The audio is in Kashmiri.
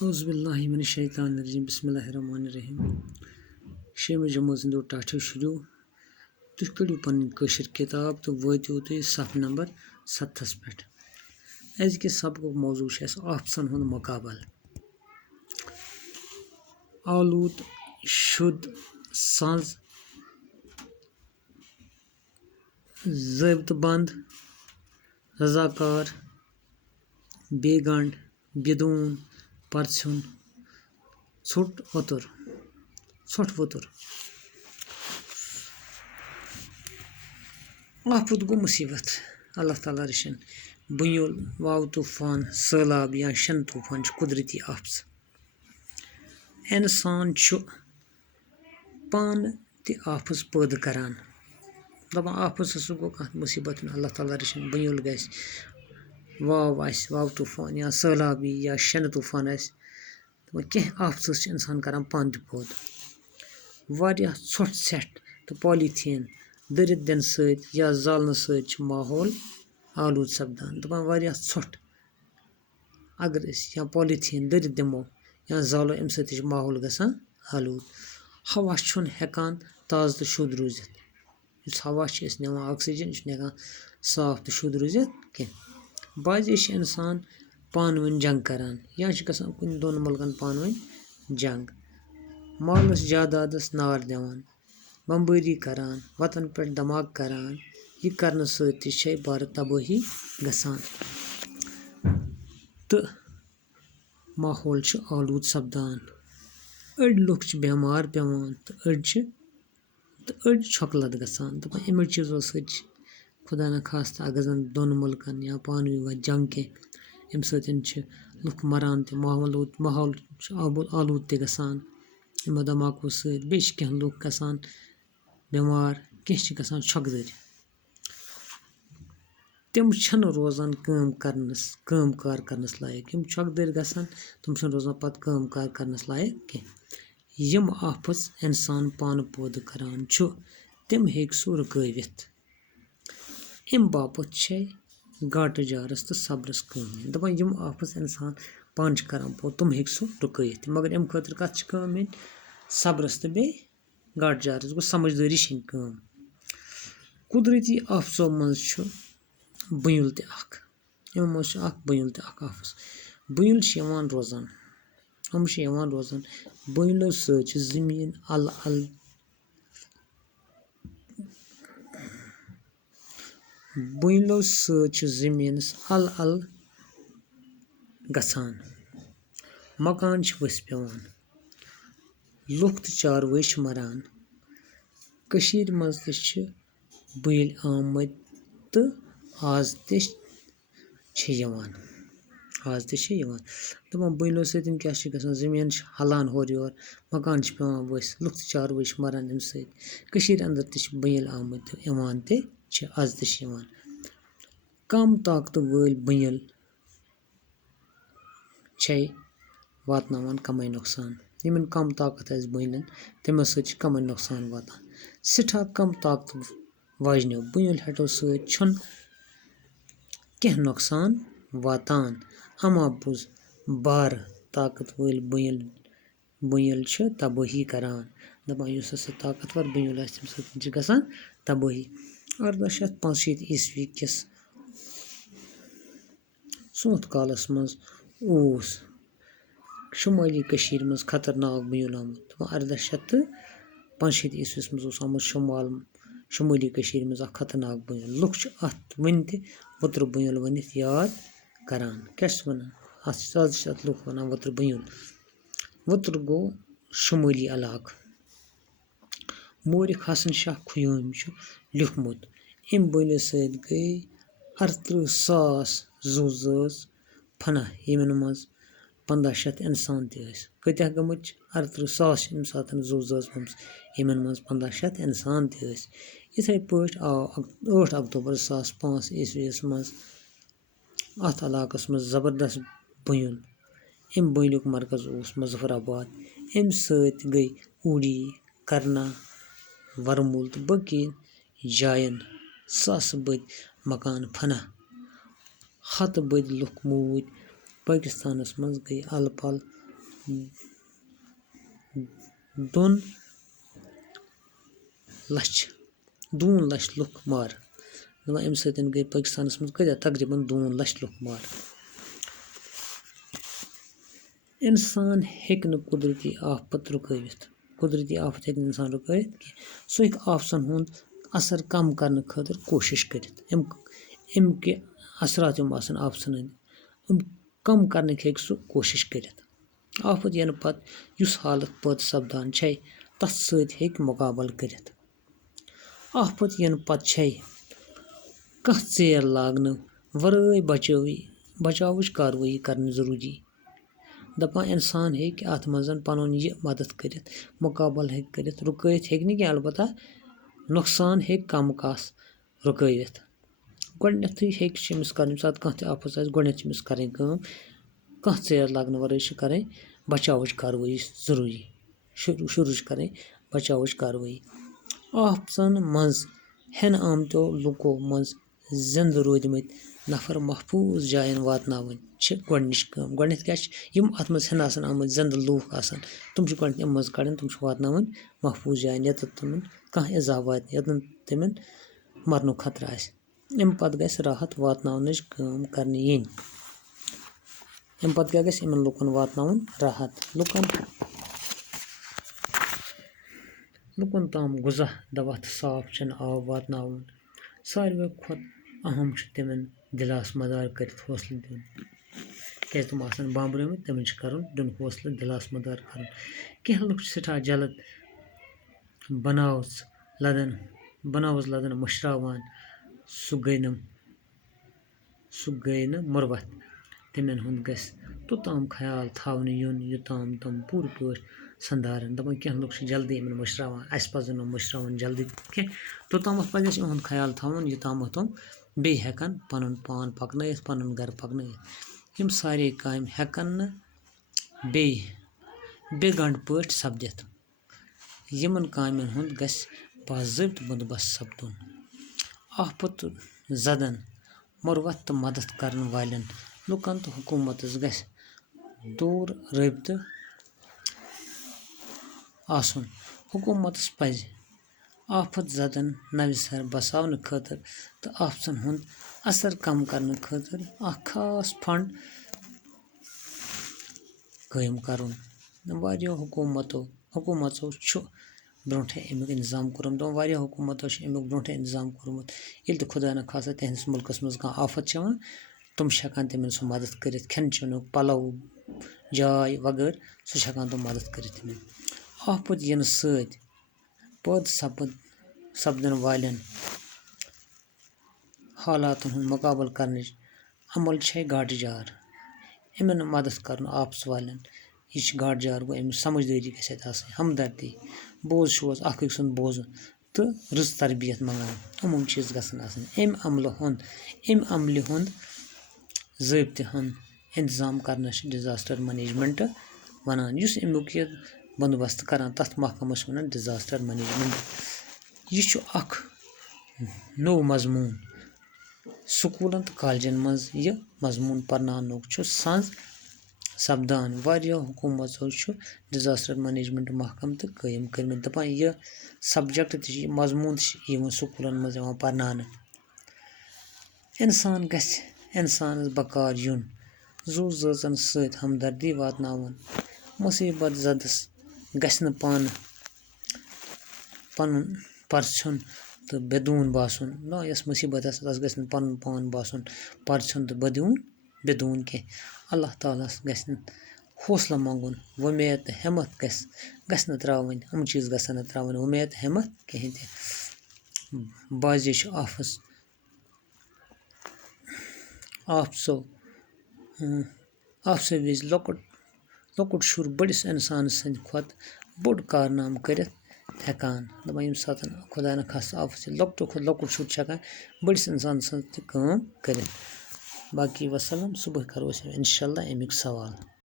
औज़ुबिल्लाहिमिनश्शैतानिर्रजीम बिस्मिल्लाहिर्रहमानिर्रहीम शेम जमोज टाठो शुरू तुह कड़ियो पन कशर किताब तो वतियो तुह सफ नंबर 7 पे अजक सबक मौजू ऑप्शन हुंद मुकाबल आलूद शुद्ध सज ज़ाब्त बंद रजाकार बेगंड बिदून परछुन ছোট वतुर आफत गो मुसीबत अल्लाह ताला रशन बुनियल वाव तूफान सैलाब या शन तूफान कुदरती आफत इंसान पान ते आफत पैदा करान दपान आफत सो गो कह मुसीबत अल्लाह ताला रशन बुनियल गस वाव तूफान या सैलाबी या शन तूफान कह आफत इंसान करान पान पैद वारिया ছোट सेट तो पॉलीथीन दरित दिन सत या जालन सत माहौल आलूद सपदान दपान वारिया ছোट अगर या पॉलीथीन दरित दिमो या जालो अम सत माहौल गसान आलूद हवा छुन हेकान ताज़ तो शुद्ध रूजित इस हवा निवान ऑक्सीजन हेकान साफ तो शुद्ध रूजित कह बाज़ इंसान पान वन जंग करान या गसान कुन दोन मुल्कन पान वन जंग मालस जायदादस नार दिवान बम्बारी करान वतन पे धमाक करान यह करने सत्य भारत तबाही गसान तो माहौल आलूद सपदान अड़ लुक बेमार पेवान तो अड़ छोकलत गसान दपान इमो चीज़ों सत खुदा न खास्ता अगर जन दोन मुल्कन या पान वन जंग कह अम सतन लुक मरान तो माहौल आलूद ते गसान इमो धमाको सत बे कह लुक गसान बेमार कह गसान छोकदर तम रोजान काम कार करनस लायक यम छोकदर गसान तम रोजान पत काम कार करनस लायक कह यम आफत इंसान पान पैदा करान तम हेक सो रुकवित अम बापत गाट जारस तो सब्रस कम दपान यम आफत इंसान पान करान पैदा तम हेक सो रुकवित मगर अम खतर कत सब्रस तो बे गाट जारस गो समझदारी कम कुदरती आफसों मज बुनियल ते बुनियल ते आफस बुनियल रोजान बुनियलो सत जमीन बुनियलो सत जमीनस अल गसान मकान वस पेवान लुक तो चारवे मरान कशीर मज बुनियल आमद तो आज दपान बुनियलो सतन क्या गसान जमीन हलान होर योर मकान पेवान वस लुक तो चारवे मरान अम सत अंदर बुनियल आमद तो आज कम ताकत वल बुनियल वातनावान कमे नुकसान यमन कम ताकत बुनियलन तमो सत कमे नुकसान वातान सठा कम ताकत वाजनो बुनियल हटो सत कह नुकसान वातान अमा बुझ बार ताकत वल बुनियल तबाही करान दपान ताकतवर बुनियल तम सत गसान तबाही 1865 ईस्वी किस सोत कालस मज शुमाली कशीर मज खतरनाक बुनियल आमुत 1865 ईस्वी मज आमुत शुमाली कशीर मज खतरनाक बुनियल लुक अत वन वुतर बुनियल वनित याद करान क्या वनान अत लुक वनान वुतर बुनियल वुतर गो शुमाली इलाक मोरिक हसन शाह खुयूम लिखमुत अम बुनियल सत गई 38,000 जू जज फना यमन मज 1500 इंसान कत्या गमुत 38,000 अम सात जू जज यमन मज 1500 इंसान इथे पट आव 8 अक्टूबर 2005 ईस्वी मज अत इलाकस मज जबरदस्त बुनियल अम बुनियलुक मरकज मुजफ्फराबाद अम सत गई उड़ी करना वरमूल तो बकी जायन सास बद मकान फना हत बद लुक मूद पाकिस्तानस मज गई अल पल 2 لَچھ لُکھ مارٕ دَپان اَمہِ سۭتۍ گٔے پٲکِستانَس منٛز کۭتیاہ تقریٖباً 2 لَچھ لُکھ مارٕ. اِنسان ہیٚکہِ نہٕ قُدرٔتی آفت رُکٲوِتھ. قُدرٔتی آفت ہیٚکہِ نہٕ اِنسان رُکٲوِتھ کینٛہہ. سُہ ہیٚکہِ آفژَن ہُنٛد اَثر کَم کَرنہٕ خٲطرٕ کوٗشِش کٔرِتھ. اَمِکہِ اثرات یِم آسان آفژَن ہٕنٛدۍ یِم کَم کَرنٕکۍ ہیٚکہِ سُہ کوٗشِش کٔرِتھ. آفت یِنہٕ پَتہٕ یُس حالت پٲدٕ سَپدان چھے تَتھ سۭتۍ ہیٚکہِ مُقابلہٕ کٔرِتھ. آفت یِنہٕ پَتہٕ چھے کانٛہہ ژیر لاگنہٕ وَرٲے بچاوٕچ کاروٲیی کَرٕنۍ ضروٗری. دَپان اِنسان ہیٚکہِ اَتھ منٛز پَنُن یہِ مدد کٔرِتھ مُقابلہٕ ہیٚکہِ کٔرِتھ رُکٲوِتھ ہیٚکہِ نہٕ کینٛہہ البتہ نۄقصان ہیٚکہِ کَم کاس رُکٲوِتھ. گۄڈٕنٮ۪تھٕے ہیٚکہِ چھِ أمِس کَرٕنۍ ییٚمہِ ساتہٕ کانٛہہ تہِ آفت آسہِ گۄڈٕنٮ۪تھ چھِ أمِس کَرٕنۍ کٲم کانٛہہ ژیر لاگنہٕ وَرٲے چھِ کَرٕنۍ بچاوٕچ کاروٲیی ضروٗری. شروٗع چھِ کَرٕنۍ بچاوٕچ کاروٲیی. آفژَن منٛز ہٮ۪نہٕ آمتیو لُکو منٛز زِندٕ روٗدۍمٕتۍ نفر محفوٗظ جایَن واتناوٕنۍ چھِ گۄڈنِچ کٲم. گۄڈنٮ۪تھ کیٛاہ چھِ یِم اَتھ منٛز ہٮ۪نہٕ آسان آمٕتۍ زِندٕ لوٗکھ آسان تِم چھِ گۄڈنٮ۪تھ اَمہِ منٛز کَڑٕنۍ تِم چھِ واتناوٕنۍ محفوٗظ جایَن ییٚتٮ۪تھ تِمَن کانٛہہ عذاب واتہِ ییٚتٮ۪ن تِمَن مَرنُک خطرٕ آسہِ. اَمہِ پَتہٕ گژھِ راحت واتناونٕچ کٲم کَرنہٕ یِنۍ. اَمہِ پَتہٕ کیٛاہ گژھِ یِمَن لُکَن واتناوُن راحت. لُکَن تام غذا دوا تہٕ صاف چٮ۪نہٕ آب واتناوُن. ساروٕے کھۄتہٕ اہم چھُ تِمن دِلاس مدار کٔرِتھ حوصلہٕ دیُن. کیٛازِ تِم آسان بامبرٲومٕتۍ تِمن چھُ دیُن حوصلہٕ دِلاس مدار کَرُن. کینٛہہ لُکھ چھِ سٮ۪ٹھاہ جلد بناوٕژ لدن مٔشراوان سُہ گٔے نہٕ مُروَتھ. تِمن ہُنٛد گژھِ توٚتام خیال تھاونہٕ یُن یوٚتام تِم پوٗرٕ پٲٹھۍ سنٛدارن. دَپان کینٛہہ لُکھ چھِ جلدی یِمن مٔشراوان اَسہِ پَزن نہٕ مٔشراوُن جلدی کینٛہہ توٚتامَتھ پَزِ اَسہِ یِہُنٛد خیال تھاوُن یوٚتامَتھ تِم بیٚیہِ ہٮ۪کن پَنُن پان پَکنٲیِتھ پَنُن گرٕ پَکنٲیِتھ. یِم سارے کامہِ ہٮ۪کن نہٕ بیٚیہِ بے گنٛڈ پٲٹھۍ سپدِتھ. یِمن کامٮ۪ن ہُنٛد گژھِ باضٲبطہٕ بندوبست سپدُن. آفت زدن مُروَتھ تہٕ مدد کرن والٮ۪ن لُکن تہٕ حکوٗمتس گژھِ دوٗر رٲبطہٕ آسُن. حکوٗمتس پَزِ آفت زدن نوِ سر بساونہٕ خٲطرٕ تہٕ آفژن ہُنٛد اثر کم کرنہٕ خٲطرٕ اکھ خاص فنڈ قٲیِم کرُن. واریاہو حکوٗمژو چھُ برونٛٹھے امیُک انتظام کوٚرمُت. واریاہو حکوٗمتو چھُ امیُک برونٛٹھے انتظام کوٚرمُت. ییٚلہِ تہِ خۄدا نہ خاصہ تِہنٛدِس مُلکس منٛز کانٛہہ آفت چھِ یِوان تِم چھِ ہٮ۪کان تِمن سُہ مدد کٔرِتھ کھٮ۪ن چٮ۪نُک پَلو جاے وغٲرٕ سُہ چھِ ہٮ۪کان تِم مدد کٔرِتھ تِمن. آفت یِنہٕ سۭتۍ پٲدٕ سپدن والٮ۪ن حالاتن ہُنٛد مُقابلہٕ کرنٕچ عمل چھے گاٹہٕ جار. یِمن مدد کرُن آفژ والٮ۪ن یہِ چھِ گاٹہٕ جار گوٚو اَمِچ سمجھدٲری گژھِ اَتہِ آسٕنۍ ہمدردی بوز شوز اکھ أکۍ سُنٛد بوزُن تہٕ رٕژ تربیت منٛگان. یِم چیٖز گژھن آسٕنۍ. اَمہِ عملہِ ہُنٛد ضٲبطہٕ ہُنٛد انتظام کرنس چھِ ڈِزاسٹر مینیجمنٹ وَنان. یُس امیُک یہِ بندوبست کران تتھ محکمس چھِ وَنان ڈِزاسٹر مینیجمنٹ. یہِ چھُ اکھ نوٚو مضموٗن سکوٗلن تہٕ کالجن منٛز یہِ مضموٗن پرناونُک چھُ سنٛز سپدان. واریاہو حکوٗمژو چھُ ڈِزاسٹر مینیجمنٹ محکمہٕ تہِ قٲیِم کٔرمٕتۍ. دَپان یہِ سبجکٹ تہِ چھِ یہِ مضموٗن تہِ چھِ یِوان سکوٗلن منٛز یِوان پرناونہٕ. اِنسان گژھِ اِنسانس بکار یُن زُو زٲژن سۭتۍ ہمدردی واتناوُن. مُصیبت زدس گژھِ نہٕ پنُن پرژھیُن تہٕ بےٚدوٗن باسُن. یۄس مُصیبت آسہِ تس گژھِ نہٕ پنُن پان باسُن پرژھیُن تہٕ بےٚدوٗن کینٛہہ. اللہ تعالیٰ ہس گژھِ نہٕ حوصلہٕ منٛگُن وۄمید تہٕ ہٮ۪مت گژھِ نہٕ تراوٕنۍ. یِم چیٖز گژھن نہٕ تراوٕنۍ وۄمید تہٕ ہٮ۪مت کِہینۍ تہِ. بعضے چھُ آفژٕ وِزِ لۄکُٹ شُر بٔڑِس اِنسان سٕنٛدِ کھۄتہٕ بوٚڑ کارنامہٕ کٔرِتھ ہٮ۪کان. دَپان ییٚمہِ ساتہٕ خۄدا نہ خاصہ آفت یی لۄکٹو کھۄتہٕ لۄکُٹ شُر چھُ ہٮ۪کان بٔڑِس اِنسان سٕنٛز تہِ کٲم کٔرِتھ. باقی وسلام. صبحٲے کرو أسۍ انشاء اللہ امیُک سوال.